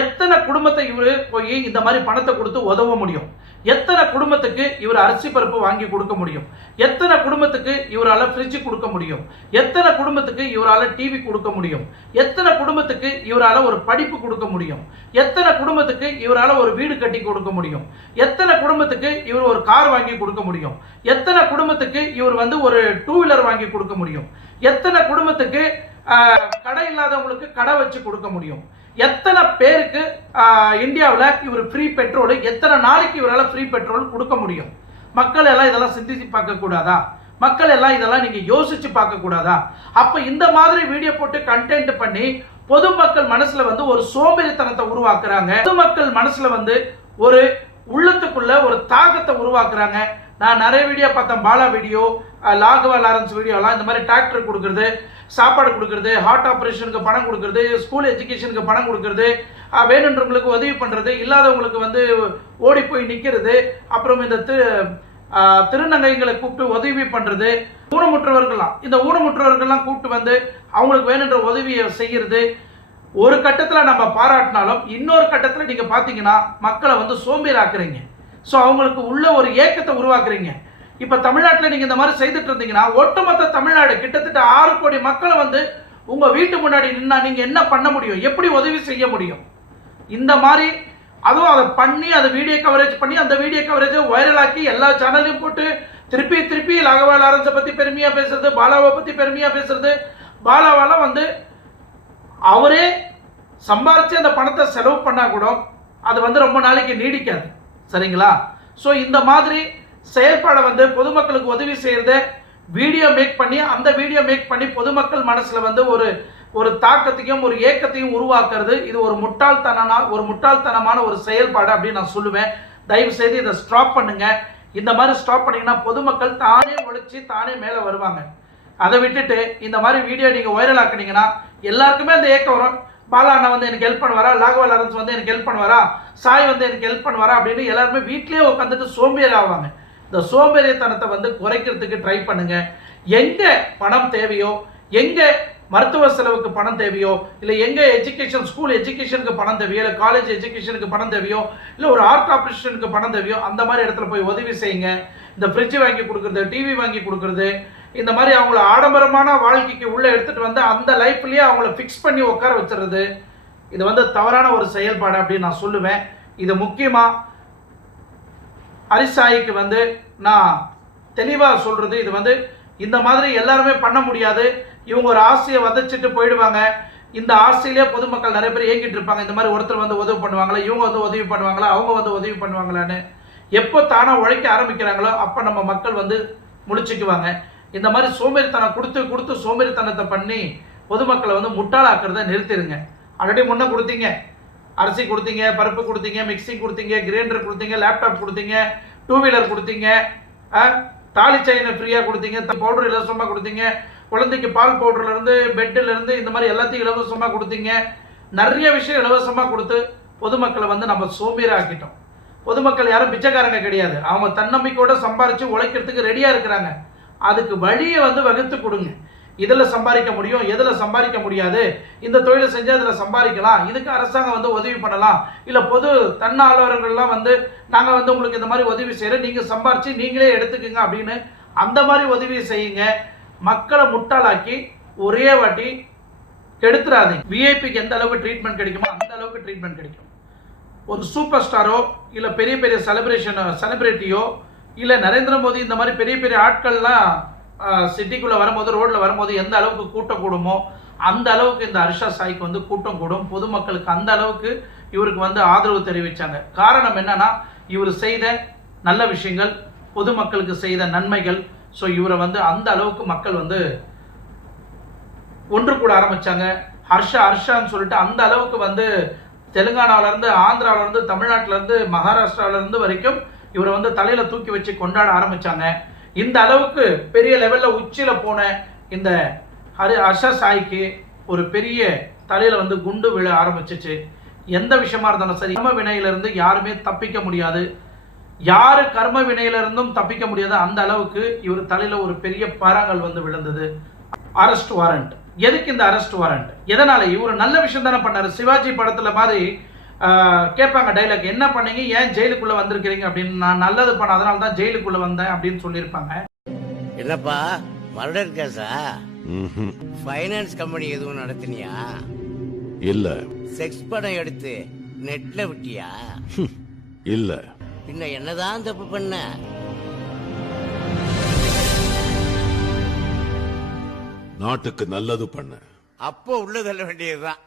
எத்தனை குடும்பத்தை இவர் போய் இந்த மாதிரி பணத்தை கொடுத்து உதவ முடியும்? எத்தனை குடும்பத்துக்கு இவர் அரிசி பருப்பு வாங்கி கொடுக்க முடியும்? எத்தனை குடும்பத்துக்கு இவரால் ஃப்ரிட்ஜ் கொடுக்க முடியும்? எத்தனை குடும்பத்துக்கு இவரால் டிவி கொடுக்க முடியும்? எத்தனை குடும்பத்துக்கு இவரால் ஒரு படிப்பு கொடுக்க முடியும்? எத்தனை குடும்பத்துக்கு இவரால் ஒரு வீடு கட்டி கொடுக்க முடியும்? எத்தனை குடும்பத்துக்கு இவர் ஒரு கார் வாங்கி கொடுக்க முடியும்? எத்தனை குடும்பத்துக்கு இவர் வந்து ஒரு டூ வீலர் வாங்கி கொடுக்க முடியும்? எத்தனை குடும்பத்துக்கு கடை இல்லாதவங்களுக்கு கடை வச்சு கொடுக்க முடியும். எத்தனை பேருக்கு இந்தியாவில் இவர் ஃப்ரீ பெட்ரோல் எத்தனை நாளைக்கு இவரால் ஃப்ரீ பெட்ரோல் கொடுக்க முடியும்? மக்கள் எல்லாம் இதெல்லாம் சிந்திச்சு பார்க்கக்கூடாதா மக்கள் எல்லாம் இதெல்லாம் நீங்கள் யோசிச்சு பார்க்கக்கூடாதா அப்போ இந்த மாதிரி வீடியோ போட்டு கண்டென்ட் பண்ணி பொதுமக்கள் மனசுல வந்து ஒரு சோம்பேறித்தனத்தை உருவாக்குறாங்க. பொதுமக்கள் மனசுல வந்து ஒரு உள்ளத்துக்குள்ள ஒரு தாகத்தை உருவாக்குறாங்க. நான் நிறைய வீடியோ பார்த்தேன். பாலா வீடியோ லாகவா லாரன்ஸ் வீடியோலாம் இந்த மாதிரி டிராக்டர் கொடுக்குறது. சாப்பாடு கொடுக்கறது ஹார்ட் ஆப்ரேஷனுக்கு பணம் கொடுக்கறது ஸ்கூல் எஜுகேஷனுக்கு பணம் கொடுக்கறது வேணுன்றவங்களுக்கு உதவி பண்ணுறது இல்லாதவங்களுக்கு வந்து ஓடி போய் நிற்கிறது அப்புறம் இந்த திரு திருநங்கைகளை கூப்பிட்டு உதவி பண்ணுறது ஊனமுற்றவர்கள்லாம். இந்த ஊனமுற்றவர்கள்லாம் கூப்பிட்டு வந்து அவங்களுக்கு வேணுன்ற உதவியை செய்கிறது ஒரு கட்டத்தில் நம்ம பாராட்டினாலும் இன்னொரு கட்டத்தில் நீங்கள் பார்த்தீங்கன்னா மக்களை வந்து சோம்பேறாக்குறீங்க ஸோ அவங்களுக்கு உள்ள ஒரு ஏக்கத்தை உருவாக்குறீங்க. இப்போ தமிழ்நாட்டில் நீங்கள் இந்த மாதிரி செய்துட்டு இருந்தீங்கன்னா ஒட்டுமொத்த தமிழ்நாடு கிட்டத்தட்ட ஆறு கோடி மக்களை வந்து உங்கள் வீட்டு முன்னாடி நின்னா நீங்கள் என்ன பண்ண முடியும்? எப்படி உதவி செய்ய முடியும்? இந்த மாதிரி அதுவும் அதை பண்ணி அதை வீடியோ கவரேஜ் பண்ணி அந்த வீடியோ கவரேஜை வைரலாக்கி எல்லா சேனல்லையும் போட்டு திருப்பி திருப்பி ராகவா லாரன்ஸை பற்றி பெருமையாக பேசுறது பாலாவை பற்றி பெருமையாக பேசுறது. பாலாவெல்லாம் வந்து அவரே சம்பாதிச்சு அந்த பணத்தை செலவு பண்ணா கூட அது வந்து ரொம்ப நாளைக்கு நீடிக்காது. சரிங்களா? ஸோ இந்த மாதிரி செயல்பாடை வந்து பொதுமக்களுக்கு உதவி செய்கிறத வீடியோ மேக் பண்ணி அந்த வீடியோ மேக் பண்ணி பொதுமக்கள் மனசில் வந்து ஒரு ஒரு தாக்கத்தையும் ஒரு ஏக்கத்தையும் உருவாக்குறது இது ஒரு முட்டாள்தனனா ஒரு முட்டாள்தனமான ஒரு செயல்பாடு அப்படின்னு நான் சொல்லுவேன். தயவு செய்து இதை ஸ்டாப் பண்ணுங்க. இந்த மாதிரி ஸ்டாப் பண்ணிங்கன்னா பொதுமக்கள் தானே ஒழிச்சு தானே மேலே வருவாங்க. அதை விட்டுட்டு இந்த மாதிரி வீடியோ நீங்கள் வைரல் ஆக்குனீங்கன்னா எல்லாருக்குமே அந்த ஏக்கம் வரும். பாலா அண்ணா வந்து எனக்கு ஹெல்ப் பண்ணுவாரா? லாகவா லாரன்ஸ் வந்து எனக்கு ஹெல்ப் பண்ணுவாரா? சாய் வந்து எனக்கு ஹெல்ப் பண்ணுவாரா? அப்படின்னு எல்லாருமே வீட்லேயே உட்காந்துட்டு சோம்பேறி ஆவாங்க. இந்த சோம்பேறித்தனத்தை வந்து குறைக்கிறதுக்கு ட்ரை பண்ணுங்க. எங்க பணம் தேவையோ எங்க மருத்துவ செலவுக்கு பணம் தேவையோ இல்லை எங்க எஜுகேஷன் ஸ்கூல் எஜுகேஷனுக்கு பணம் தேவையோ இல்லை காலேஜ் எஜுகேஷனுக்கு பணம் தேவையோ இல்லை ஒரு ஆர்ட் ஆப்ரேஷனுக்கு பணம் தேவையோ அந்த மாதிரி இடத்துல போய் உதவி செய்யுங்க. இந்த ஃப்ரிட்ஜ் வாங்கி கொடுக்குறது டிவி வாங்கி கொடுக்குறது இந்த மாதிரி அவங்கள ஆடம்பரமான வாழ்க்கைக்கு உள்ளே எடுத்துகிட்டு வந்து அந்த லைஃப்லேயே அவங்கள ஃபிக்ஸ் பண்ணி உட்கார வச்சுறது இது வந்து தவறான ஒரு செயல்பாடு அப்படின்னு நான் சொல்லுவேன். இது முக்கியமாக ஹரிசாயிக்கு வந்து நான் தெளிவாக சொல்கிறது இது வந்து இந்த மாதிரி எல்லாருமே பண்ண முடியாது. இவங்க ஒரு ஆசையை வதச்சிட்டு போயிடுவாங்க. இந்த ஆசையிலே பொதுமக்கள் நிறைய பேர் இயங்கிட்டு இருப்பாங்க. இந்த மாதிரி ஒருத்தர் வந்து உதவி பண்ணுவாங்களா? இவங்க வந்து உதவி பண்ணுவாங்களா? அவங்க வந்து உதவி பண்ணுவாங்களான்னு. எப்போ தானாக உழைக்க ஆரம்பிக்கிறாங்களோ அப்போ நம்ம மக்கள் வந்து முழிச்சுக்குவாங்க. இந்த மாதிரி சோம்பேறித்தனம் கொடுத்து கொடுத்து சோம்பேறித்தனத்தை பண்ணி பொதுமக்களை வந்து முட்டாளாக்குறத நிறுத்திடுங்க. ஆல்ரெடி முன்னே கொடுத்தீங்க. அரிசி கொடுத்தீங்க பருப்பு கொடுத்தீங்க மிக்சி கொடுத்தீங்க கிரைண்டர் கொடுத்தீங்க லேப்டாப் கொடுத்தீங்க டூ வீலர் கொடுத்தீங்க ஆ, தாலி செயினை ஃப்ரீயாக கொடுத்தீங்க பவுடர் இலவசமாக கொடுத்தீங்க குழந்தைக்கு பால் பவுடர்லேருந்து பெட்டிலேருந்து இந்த மாதிரி எல்லாத்தையும் இலவசமாக கொடுத்தீங்க. நிறைய விஷயம் இலவசமாக கொடுத்து பொதுமக்களை வந்து நம்ம சோம்பேறாக்கிட்டோம் பொதுமக்கள் யாரும் பிச்சைக்காரங்க கிடையாது. அவங்க தன்னம்பிக்கையோட சம்பாரித்து உழைக்கிறதுக்கு ரெடியாக இருக்கிறாங்க. அதுக்கு வழியை வந்து வகுத்து கொடுங்க. இதில் சம்பாதிக்க முடியும் எதில் சம்பாதிக்க முடியாது. இந்த தொழிலை செஞ்சால் இதில் சம்பாதிக்கலாம் இதுக்கு அரசாங்கம் வந்து உதவி பண்ணலாம். இல்லை பொது தன்னார்வலர்கள்லாம் வந்து நாங்கள் வந்து உங்களுக்கு இந்த மாதிரி உதவி செய்கிறோம் நீங்கள் சம்பாரித்து நீங்களே எடுத்துக்கோங்க அப்படின்னு அந்த மாதிரி உதவி செய்யுங்க. மக்களை முட்டாளாக்கி ஒரே வாட்டி கெடுத்துறாதீங்க. விஐபிக்கு எந்த அளவுக்கு ட்ரீட்மெண்ட் கிடைக்குமோ அந்த அளவுக்கு ட்ரீட்மெண்ட் கிடைக்கும். ஒரு சூப்பர் ஸ்டாரோ இல்லை பெரிய பெரிய செலிப்ரேஷனோ செலிப்ரிட்டியோ இல்லை நரேந்திர மோடி இந்த மாதிரி பெரிய பெரிய ஆட்கள்லாம் சிட்டிக்குள்ளே வரும்போது ரோட்டில் வரும்போது எந்த அளவுக்கு கூட்டம் கூடுமோ அந்த அளவுக்கு இந்த ஹர்ஷா சாய்க்கு வந்து கூட்டம் கூடும். பொதுமக்களுக்கு அந்த அளவுக்கு இவருக்கு வந்து ஆதரவு தெரிவித்தாங்க காரணம் என்னன்னா இவர் செய்த நல்ல விஷயங்கள் பொதுமக்களுக்கு செய்த நன்மைகள். ஸோ இவரை வந்து அந்த அளவுக்கு மக்கள் வந்து ஒன்று கூட ஆரம்பித்தாங்க ஹர்ஷா ஹர்ஷான்னு சொல்லிட்டு அந்த அளவுக்கு வந்து தெலுங்கானாவிலேருந்து ஆந்திராவிலேருந்து தமிழ்நாட்டிலேருந்து மகாராஷ்டிராவிலேருந்து வரைக்கும் இவரை வந்து தலையில் தூக்கி வச்சு கொண்டாட ஆரம்பித்தாங்க இந்த அளவுக்கு பெரிய லெவல்ல உச்சியில போன இந்த ஹரி ஹர்ஷ சாய்க்கு ஒரு பெரிய தலையில வந்து குண்டு விழ ஆரம்பிச்சிச்சு. எந்த விஷயமா இருந்தாலும் சரி கர்ம வினையில இருந்து யாருமே தப்பிக்க முடியாது. யாரு கர்ம வினையிலிருந்தும் தப்பிக்க முடியாது. அந்த அளவுக்கு இவர் தலையில ஒரு பெரிய பாறாங்கல் வந்து விழுந்தது. அரெஸ்ட் வாரண்ட் எதுக்கு இந்த அரெஸ்ட் வாரண்ட் எதனால? இவர் நல்ல விஷயம் தானே பண்ணாரு. சிவாஜி படத்துல மாதிரி கேட்பாங்க டைலாக் என்ன பண்ணீங்க? ஏன் ஜெயிலுக்குள்ள வந்திருக்கிறீங்க அப்படின்னு? நான் நல்லது பண்ண அதனால தான் ஜெயிலுக்குள்ள வந்தேன் அப்படின்னு சொல்லியிருப்பாங்க. என்னப்பா மர்டர் கேஸா? ஃபைனான்ஸ் கம்பெனி எதுவும் நடத்தினியா? இல்ல. செக்ஸ் படம் எடுத்து நெட்ல விட்டியா? இல்ல. பின்ன என்னதான் தப்பு பண்ண? நாட்டுக்கு நல்லது பண்ண. அப்போ உள்ள தள்ள வேண்டியதுதான்.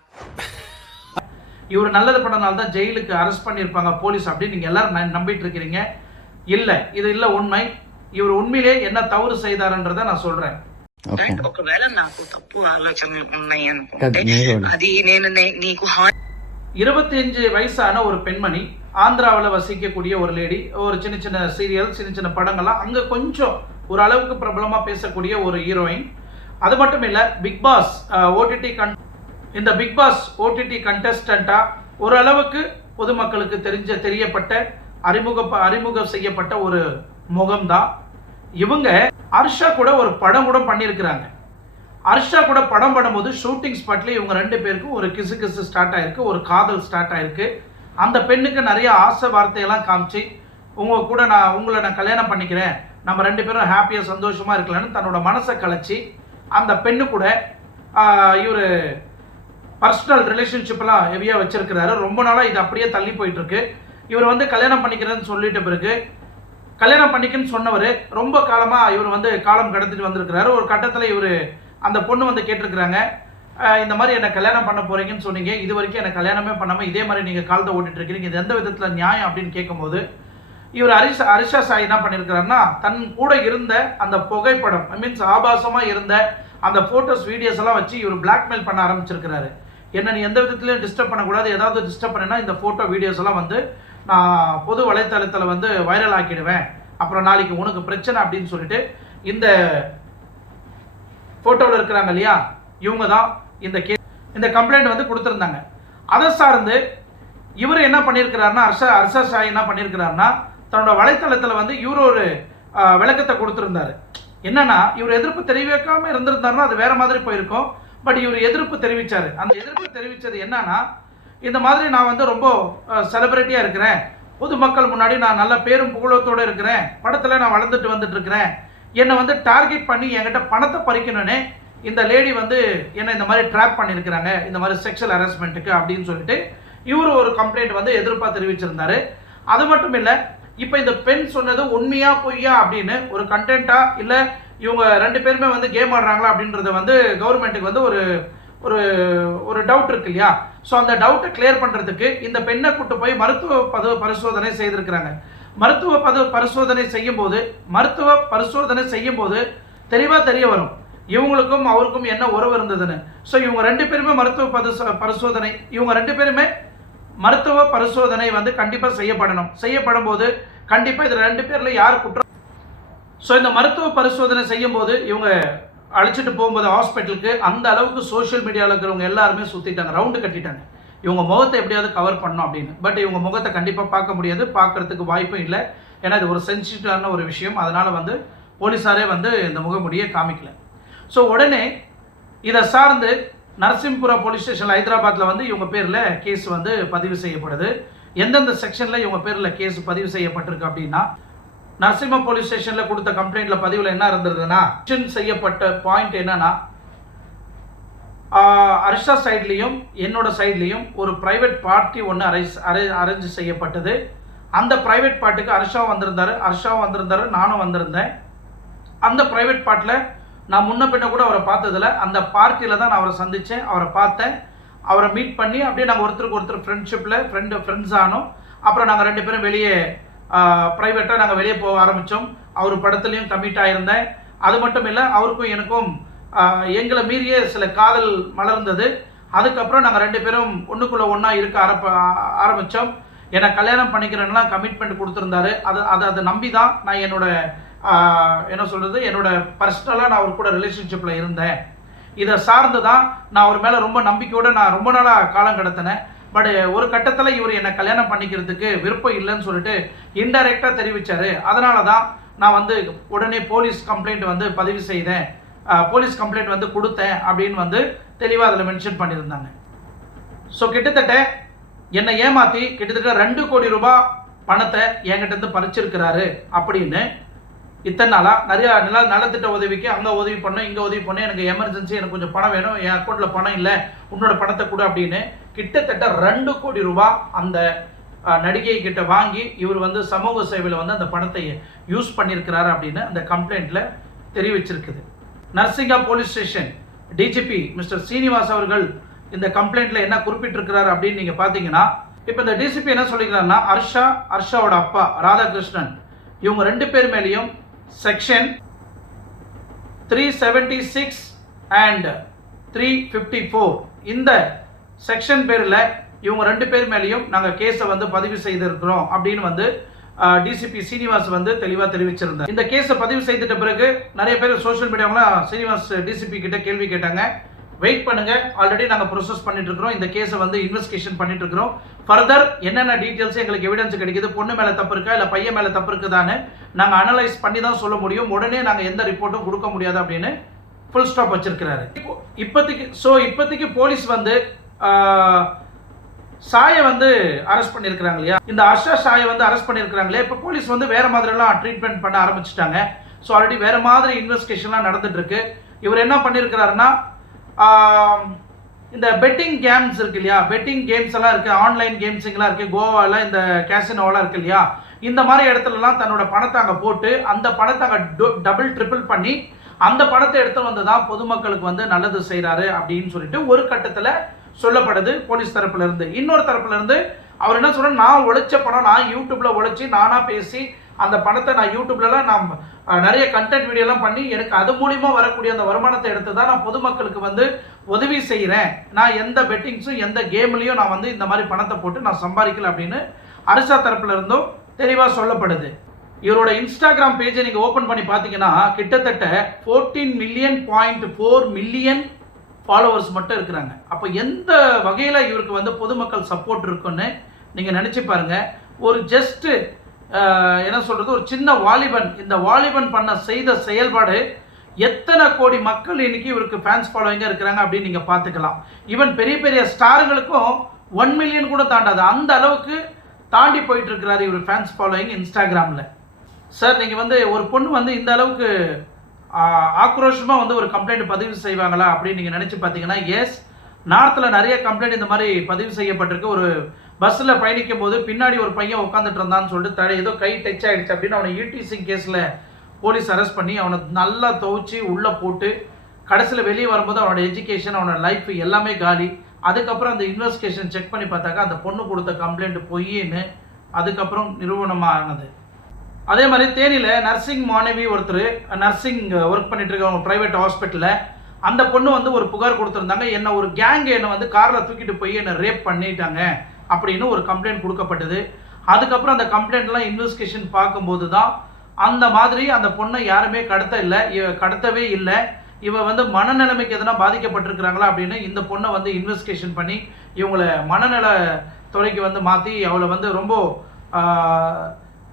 இவர் நல்லது பண்ணனால தான் ஜெயிலுக்கு அரெஸ்ட் பண்ணியிருப்பாங்க போலீஸ் அப்படின்னு நீங்கள் எல்லாரும் நம்பிட்டு இருக்கிறீங்க இல்லை இது இல்லை உண்மை. இவர் உண்மையிலே என்ன தவறு செய்தாருன்றத நான் சொல்றேன். இருபத்தி அஞ்சு வயசான ஒரு பெண்மணி ஆந்திராவில் வசிக்கக்கூடிய ஒரு லேடி ஒரு சின்ன சின்ன சீரியல் சின்ன சின்ன படங்கள்லாம் அங்க கொஞ்சம் ஒரு அளவுக்கு பிரபலமாக பேசக்கூடிய ஒரு ஹீரோயின் அது மட்டும் இல்ல பிக் பாஸ் ஓடிடி கண் இந்த பிக் பாஸ் ஓடிடி கண்டஸ்டண்ட்டாக ஓரளவுக்கு பொதுமக்களுக்கு தெரிஞ்ச தெரியப்பட்ட அறிமுக அறிமுகம் செய்யப்பட்ட ஒரு முகம்தான் இவங்க ஹர்ஷா கூட ஒரு படம் கூட பண்ணியிருக்கிறாங்க. ஹர்ஷா கூட படம் பண்ணும்போது ஷூட்டிங் ஸ்பாட்ல இவங்க ரெண்டு பேருக்கும் ஒரு கிசு கிசு ஸ்டார்ட் ஆயிருக்கு ஒரு காதல் ஸ்டார்ட் ஆயிருக்கு. அந்த பெண்ணுக்கு நிறைய ஆசை வார்த்தையெல்லாம் காமிச்சு உங்க கூட நான் உங்களை நான் கல்யாணம் பண்ணிக்கிறேன். நம்ம ரெண்டு பேரும் ஹாப்பியாக சந்தோஷமா இருக்கலாம்னு தன்னோட மனசை கலைச்சி அந்த பெண்ணு கூட இவர் பர்சனல் ரிலேஷன்ஷிப்லாம் ஹெவியாக வச்சிருக்கிறாரு. ரொம்ப நாளாக இது அப்படியே தள்ளி போயிட்டுருக்கு. இவர் வந்து கல்யாணம் பண்ணிக்கிறேன்னு சொல்லிட்ட பிறகு கல்யாணம் பண்ணிக்கன்னு சொன்னவர் ரொம்ப காலமாக இவர் வந்து காலம் கடத்திட்டு வந்திருக்கிறாரு. ஒரு கட்டத்தில் இவர் அந்த பொண்ணு வந்து கேட்டிருக்கிறாங்க இந்த மாதிரி என்னை கல்யாணம் பண்ண போகிறீங்கன்னு சொன்னீங்க. இது வரைக்கும் என்னை கல்யாணமே பண்ணாமல் இதே மாதிரி நீங்கள் காலத்தை ஓட்டிட்டு இருக்கிறீங்க இது எந்த விதத்தில் நியாயம்? அப்படின்னு கேட்கும்போது இவர் ஹரிஷா ஹரிஷா சாய் என்ன பண்ணியிருக்கிறாருன்னா தன் கூட இருந்த அந்த புகைப்படம் ஐ மீன்ஸ் ஆபாசமாக இருந்த அந்த ஃபோட்டோஸ் வீடியோஸ் எல்லாம் வச்சு இவர் பிளாக்மெயில் பண்ண ஆரம்பிச்சிருக்கிறாரு. என்ன நீ எந்த விதத்துலையும் டிஸ்டர்ப் பண்ணக்கூடாது. ஏதாவது டிஸ்டர்ப் பண்ணேன்னா இந்த ஃபோட்டோ வீடியோஸ் எல்லாம் வந்து நான் பொது வலைத்தளத்தில் வந்து வைரல் ஆக்கிடுவேன். அப்புறம் நாளைக்கு உனக்கு பிரச்சனை அப்படின்னு சொல்லிட்டு இந்த ஃபோட்டோவில் இருக்கிறாங்க இல்லையா? இவங்க தான் இந்த கே இந்த கம்ப்ளைண்ட் வந்து கொடுத்துருந்தாங்க. அதை சார்ந்து இவர் என்ன பண்ணியிருக்கிறாருன்னா ஹர்ஷா ஹர்ஷா சாய் என்ன பண்ணியிருக்கிறாருன்னா தன்னோட வலைத்தளத்தில் வந்து இவர் ஒரு விளக்கத்தை கொடுத்துருந்தாரு. என்னன்னா இவர் எதிர்ப்பு தெரிவிக்காமல் இருந்திருந்தாருன்னா அது வேற மாதிரி போயிருக்கும். பட் இவர் எதிர்ப்பு தெரிவித்தார் அந்த எதிர்ப்பு தெரிவித்தது என்னன்னா இந்த மாதிரி நான் வந்து ரொம்ப செலிபிரிட்டியாக இருக்கிறேன். பொதுமக்கள் முன்னாடி நான் நல்ல பேரும் புகழத்தோடு இருக்கிறேன். படத்தில் நான் வளர்ந்துட்டு வந்துட்டு இருக்கிறேன் என்னை வந்து டார்கெட் பண்ணி என்கிட்ட பணத்தை பறிக்கணும்னே இந்த லேடி வந்து என்னை இந்த மாதிரி ட்ராப் பண்ணியிருக்கிறாங்க. இந்த மாதிரி செக்ஷுவல் ஹராஸ்மெண்ட்டுக்கு அப்படின்னு சொல்லிட்டு இவர் ஒரு கம்ப்ளைண்ட் வந்து எதிர்ப்பாக தெரிவிச்சிருந்தாரு. அது மட்டும் இல்லை இப்போ இந்த பெண் சொன்னது உண்மையா பொய்யா அப்படின்னு ஒரு கண்டென்ட்டா இல்லை இவங்க ரெண்டு பேருமே வந்து கேம் ஆடுறாங்களா அப்படின்றத வந்து கவர்மெண்ட்டுக்கு வந்து ஒரு ஒரு ஒரு டவுட் இருக்கு இல்லையா? ஸோ அந்த டவுட்டை கிளியர் பண்ணுறதுக்கு இந்த பெண்ணை கூட்டு போய் மருத்துவ பது பரிசோதனை செய்திருக்கிறாங்க. மருத்துவ பது பரிசோதனை செய்யும்போது மருத்துவ பரிசோதனை செய்யும்போது தெளிவாக தெரிய வரும். இவங்களுக்கும் அவருக்கும் என்ன உறவு இருந்ததுன்னு. ஸோ இவங்க ரெண்டு பேருமே மருத்துவ பரிசோ பரிசோதனை இவங்க ரெண்டு பேருமே மருத்துவ பரிசோதனை வந்து கண்டிப்பாக செய்யப்படணும். செய்யப்படும் போது கண்டிப்பாக இதில் ரெண்டு பேரில் யார் குற்றம் ஸோ இந்த மருத்துவ பரிசோதனை செய்யும் போது இவங்க அழைச்சிட்டு போகும்போது ஹாஸ்பிட்டலுக்கு அந்த அளவுக்கு சோஷியல் மீடியாவில் இருக்கிறவங்க எல்லாருமே சுற்றிட்டாங்க ரவுண்டு கட்டிட்டாங்க. இவங்க முகத்தை எப்படியாவது கவர் பண்ணோம் அப்படின்னு. பட் இவங்க முகத்தை கண்டிப்பாக பார்க்க முடியாது. பார்க்கறதுக்கு வாய்ப்பும் இல்லை. ஏன்னா இது ஒரு சென்சிட்டிவான ஒரு விஷயம். அதனால் வந்து போலீஸாரே வந்து இந்த முகமுடியை காமிக்கல. ஸோ உடனே இதை சார்ந்து நரசிம்புரம் போலீஸ் ஸ்டேஷன் ஹைதராபாத்தில் வந்து இவங்க பேரில் கேஸ் வந்து பதிவு செய்யப்படுது. எந்தெந்த செக்ஷனில் இவங்க பேரில் கேஸ் பதிவு செய்யப்பட்டிருக்கு அப்படின்னா நரசிம்ம போலீஸ் ஸ்டேஷனில் கொடுத்த கம்ப்ளைண்ட்ல பதிவில் என்ன இருந்ததுன்னா செய்யப்பட்ட பாயிண்ட் என்னன்னா ஆஹ், ஹர்ஷா சைட்லேயும் என்னோட சைட்லேயும் ஒரு ப்ரைவேட் பார்ட்டி ஒன்று அரேஞ்ச் அரே அரேஞ்ச் செய்யப்பட்டது. அந்த ப்ரைவேட் பார்ட்டுக்கு அர்ஷா வந்திருந்தாரு ஹர்ஷாவும் வந்திருந்தாரு நானும் வந்திருந்தேன். அந்த ப்ரைவேட் பார்ட்டில் நான் முன்ன பின்ன கூட அவரை பார்த்ததில்ல. அந்த பார்ட்டியில் தான் நான் அவரை சந்தித்தேன் அவரை பார்த்தேன். அவரை மீட் பண்ணி அப்படியே நாங்கள் ஒருத்தருக்கு ஒருத்தர் ஃப்ரெண்ட்ஷிப்பில் ஃப்ரெண்டு ஃப்ரெண்ட்ஸ் ஆனோம். அப்புறம் நாங்கள் ரெண்டு பேரும் வெளியே ப்ரைவேட்டாக நாங்கள் வெளியே போக ஆரம்பித்தோம் அவர் படத்துலையும் கமிட் ஆகியிருந்தேன் அது மட்டும் இல்லை அவருக்கும் எனக்கும் எங்களை மீறிய சில காதல் மலர்ந்தது. அதுக்கப்புறம் நாங்கள் ரெண்டு பேரும் ஒன்றுக்குள்ளே ஒன்றா இருக்க ஆரம்ப ஆரம்பித்தோம் என்னை கல்யாணம் பண்ணிக்கிறேன்லாம் கமிட்மெண்ட் கொடுத்துருந்தாரு. அது அதை அதை நம்பி தான் நான் என்னோட என்ன சொல்கிறது என்னோட பர்சனலாக நான் அவர் கூட ரிலேஷன்ஷிப்பில் இருந்தேன். இதை சார்ந்து தான் நான் அவர் மேலே ரொம்ப நம்பிக்கையோடு நான் ரொம்ப நாளாக காலம் கடத்தினேன். பட் ஒரு கட்டத்தில் இவர் என்னை கல்யாணம் பண்ணிக்கிறதுக்கு விருப்பம் இல்லைன்னு சொல்லிட்டு இன்டைரக்டாக தெரிவித்தார் அதனால தான் நான் வந்து உடனே போலீஸ் கம்ப்ளைண்ட் வந்து பதிவு செய்தேன். போலீஸ் கம்ப்ளைண்ட் வந்து கொடுத்தேன் அப்படின்னு வந்து தெளிவாக அதில் மென்ஷன் பண்ணியிருந்தாங்க. ஸோ கிட்டத்தட்ட என்னை ஏமாற்றி கிட்டத்தட்ட ரெண்டு கோடி ரூபாய் பணத்தை என்கிட்டருந்து பறிச்சிருக்கிறாரு அப்படின்னு இத்தனை நாளாக நிறையா நில நலத்திட்ட உதவிக்கு அங்கே உதவி பண்ணோம் இங்கே உதவி பண்ணோம் எனக்கு எமர்ஜென்சி எனக்கு கொஞ்சம் பணம் வேணும் என் அக்கௌண்ட்டில் பணம் இல்லை உன்னோட பணத்தை கொடு அப்படின்னு கிட்டத்தட்ட ரெண்டு கோடி ரூபாய் அந்த நடிகை கிட்ட வாங்கி இவர் வந்து சமூக சேவையில் வந்து அந்த பணத்தை யூஸ் பண்ணியிருக்கிறாரு அப்படின்னு அந்த கம்ப்ளைண்ட்டில் தெரிவிச்சிருக்குது. Narsinga police station DGP mister Srinivas அவர்கள் இந்த கம்ப்ளைண்ட்டில் என்ன குறிப்பிட்டிருக்கிறாரு அப்படின்னு நீங்கள் பார்த்தீங்கன்னா இப்போ இந்த டிசிபி என்ன சொல்லிக்கிறாருன்னா ஹர்ஷா ஹர்ஷாவோட அப்பா ராதாகிருஷ்ணன் இவங்க ரெண்டு பேர் மேலேயும் section three seventy six and three fifty four இந்த செக்ஷன் பேரில் இவங்க ரெண்டு பேர் மேலேயும் நாங்கள் கேஸை வந்து பதிவு செய்திருக்கிறோம் அப்படின்னு வந்து டிசிபி சீனிவாஸ் வந்து தெளிவாக தெரிவிச்சிருந்தார். இந்த கேஸை பதிவு செய்துட்ட பிறகு நிறைய பேர் சோஷியல் மீடியாவெலாம் சீனிவாஸ் டிசிபி கிட்ட கேள்வி கேட்டாங்க. வெயிட் பண்ணுங்க. ஆல்ரெடி நாங்கள் ப்ரொசஸ் பண்ணிட்டு இருக்கிறோம். இந்த கேஸை வந்து இன்வெஸ்டிகேஷன் பண்ணிட்டு இருக்கிறோம். ஃபர்தர் என்னென்ன டீட்டெயில்ஸ் எங்களுக்கு எவிடன்ஸ் கிடைக்குது? பொண்ணு மேலே தப்பு இருக்கா? இல்லை பையன் மேலே தப்பு இருக்குதான்னு நாங்கள் அனலைஸ் பண்ணி தான் சொல்ல முடியும். உடனே நாங்கள் எந்த ரிப்போர்ட்டும் கொடுக்க முடியாது அப்படின்னு ஃபுல் ஸ்டாப் வச்சிருக்கிறாரு. இப்போ இப்போதைக்கு ஸோ இப்போதைக்கு போலீஸ் வந்து சாயை வந்து அரெஸ்ட் பண்ணியிருக்கிறாங்க இல்லையா? இந்த ஹர்ஷா சாயை வந்து அரெஸ்ட் பண்ணியிருக்கிறாங்களே இப்போ போலீஸ் வந்து வேறு மாதிரிலாம் ட்ரீட்மெண்ட் பண்ண ஆரம்பிச்சிட்டாங்க. ஸோ ஆல்ரெடி வேறு மாதிரி இன்வெஸ்டிகேஷன்லாம் நடந்துட்டுருக்கு. இவர் என்ன பண்ணியிருக்கிறாருன்னா இந்த பெட்டிங் கேம்ஸ் இருக்கு இல்லையா? பெட்டிங் கேம்ஸ் எல்லாம் இருக்குது ஆன்லைன் கேம்ஸிங்லாம் இருக்குது கோவாவில் இந்த கேசினோலாம் இருக்கு இல்லையா? இந்த மாதிரி இடத்துலலாம் தன்னோட பணத்தை அங்கே போட்டு அந்த பணத்தை அங்கே டபுள் ட்ரிபிள் பண்ணி அந்த பணத்தை எடுத்து வந்து தான் பொதுமக்களுக்கு வந்து நல்லது செய்கிறாரு அப்படின்னு சொல்லிட்டு ஒரு கட்டத்தில் சொல்லப்படுது போலீஸ் தரப்புல இருந்து இன்னொரு தரப்புல இருந்து அவர் என்ன சொல்ற நான் உழைச்ச பணம் நான் யூடியூப்ல உழைச்சி நானா பேசி அந்த பணத்தை நான் யூடியூப்லலாம் நான் நிறைய கண்டென்ட் வீடியோலாம் பண்ணி எனக்கு அது மூலியமாக வரக்கூடிய அந்த வருமானத்தை எடுத்து தான் நான் பொதுமக்களுக்கு வந்து உதவி செய்கிறேன் நான் எந்த பெட்டிங்ஸும் எந்த கேம்லேயும் நான் வந்து இந்த மாதிரி பணத்தை போட்டு நான் சம்பாதிக்கல அப்படின்னு அரசா தரப்புல இருந்தும் தெளிவாக சொல்லப்படுது. இவரோட இன்ஸ்டாகிராம் பேஜை நீங்கள் ஓப்பன் பண்ணி பார்த்தீங்கன்னா கிட்டத்தட்ட fourteen million point four million followers மட்டும் இருக்கிறாங்க. அப்போ எந்த வகையில் இவருக்கு வந்து பொதுமக்கள் சப்போர்ட் இருக்குன்னு நீங்கள் நினச்சி பாருங்க. ஒரு ஜஸ்ட்டு என்ன சொல்கிறது ஒரு சின்ன வாலிபன் இந்த வாலிபன் பண்ண செய்த செயல்பாடு எத்தனை கோடி மக்கள் இன்னைக்கு இவருக்கு ஃபேன்ஸ் ஃபாலோவிங்காக இருக்கிறாங்க அப்படின்னு நீங்கள் பார்த்துக்கலாம். ஈவன் பெரிய பெரிய ஸ்டாருங்களுக்கும் ஒன் மில்லியன் கூட தாண்டாது. அந்த அளவுக்கு தாண்டி போயிட்டு இருக்கிறாரு இவர் ஃபேன்ஸ் ஃபாலோயிங் இன்ஸ்டாகிராமில் சார் நீங்கள் வந்து ஒரு பொண்ணு வந்து இந்த அளவுக்கு ஆக்ரோஷமாக வந்து ஒரு கம்ப்ளைண்ட் பதிவு செய்வாங்களா அப்படின்னு நீங்கள் நினச்சி பார்த்தீங்கன்னா எஸ் நார்த்தில் நிறைய கம்ப்ளைண்ட் இந்த மாதிரி பதிவு செய்யப்பட்டிருக்கு. ஒரு பஸ்ஸில் பயணிக்கும் போது பின்னாடி ஒரு பையன் உட்காந்துட்டு இருந்தான்னு சொல்லிட்டு தடை ஏதோ கை டச் ஆகிடுச்சு அப்படின்னு அவனை ஈட்டிசிங் கேஸில் போலீஸ் அரெஸ்ட் பண்ணி அவனை நல்லா துவைச்சி உள்ளே போட்டு கடைசியில் வெளியே வரும்போது அவனோட எஜுகேஷன் அவனோட லைஃப் எல்லாமே காலி. அதுக்கப்புறம் அந்த இன்வெஸ்டிகேஷன் செக் பண்ணி பார்த்தாக்கா அந்த பொண்ணு கொடுத்த கம்ப்ளைண்ட் பொய்ன்னு அதுக்கப்புறம் நிறுவனமானது அதே மாதிரி தேனியில் நர்சிங் மாணவி ஒருத்தர் நர்சிங் ஒர்க் பண்ணிட்டு இருக்கவங்க ப்ரைவேட் ஹாஸ்பிட்டலில் அந்த பொண்ணு வந்து ஒரு புகார் கொடுத்துருந்தாங்க. என்ன ஒரு கேங் என்னை வந்து காரில் தூக்கிட்டு போய் என்னை ரேப் பண்ணிட்டாங்க அப்படின்னு ஒரு கம்ப்ளைண்ட் கொடுக்கப்பட்டது. அதுக்கப்புறம் அந்த கம்ப்ளைண்ட்லாம் இன்வெஸ்டிகேஷன் பார்க்கும்போது தான் அந்த மாதிரி அந்த பொண்ணை யாருமே கடத்த இல்லை கடத்தவே இல்லை. இவ வந்து மனநிலைமைக்கு எதனா பாதிக்கப்பட்டிருக்கிறாங்களா அப்படின்னு இந்த பொண்ணை வந்து இன்வெஸ்டிகேஷன் பண்ணி இவங்களை மனநல துறைக்கு வந்து மாற்றி அவளை வந்து ரொம்ப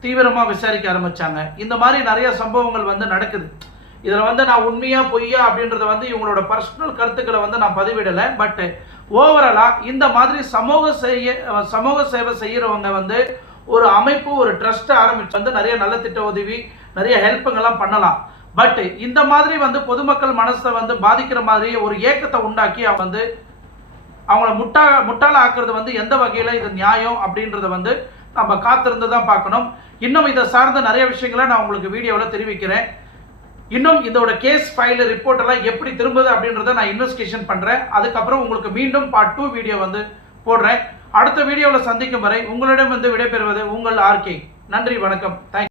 தீவிரமாக விசாரிக்க ஆரம்பித்தாங்க இந்த மாதிரி நிறைய சம்பவங்கள் வந்து நடக்குது. இதில் வந்து நான் உண்மையா பொய்யா அப்படின்றத வந்து இவங்களோட பர்சனல் கருத்துக்களை வந்து நான் பதிவிடலை. பட்டு ஓவராலாக இந்த மாதிரி சமூக செய்ய சமூக சேவை செய்கிறவங்க வந்து ஒரு அமைப்பு ஒரு ட்ரஸ்ட்டை ஆரம்பிச்சு வந்து நிறைய நல்ல திட்ட உதவி நிறைய ஹெல்ப்புங்கெல்லாம் பண்ணலாம். பட் இந்த மாதிரி வந்து பொதுமக்கள் மனசை வந்து பாதிக்கிற மாதிரி ஒரு ஏக்கத்தை உண்டாக்கி அவங்க வந்து அவங்கள முட்டா முட்டாள ஆக்குறது வந்து எந்த வகையில் இது நியாயம் அப்படின்றத வந்து நம்ம காத்திருந்து தான் பார்க்கணும். இன்னும் இதை சார்ந்த நிறைய விஷயங்களை நான் உங்களுக்கு வீடியோவில் தெரிவிக்கிறேன். இன்னும் இதோட கேஸ் ஃபைல் ரிப்போர்ட் எல்லாம் எப்படி திரும்புது அப்படின்றத நான் இன்வெஸ்டிகேஷன் பண்ணுறேன் அதுக்கப்புறம் உங்களுக்கு மீண்டும் பார்ட் டூ வீடியோ வந்து போடுறேன். அடுத்த வீடியோவில் சந்திக்கும் வரை உங்களிடம் வந்து விடைபெறுவது உங்கள் ஆர்கே நன்றி வணக்கம். தேங்க்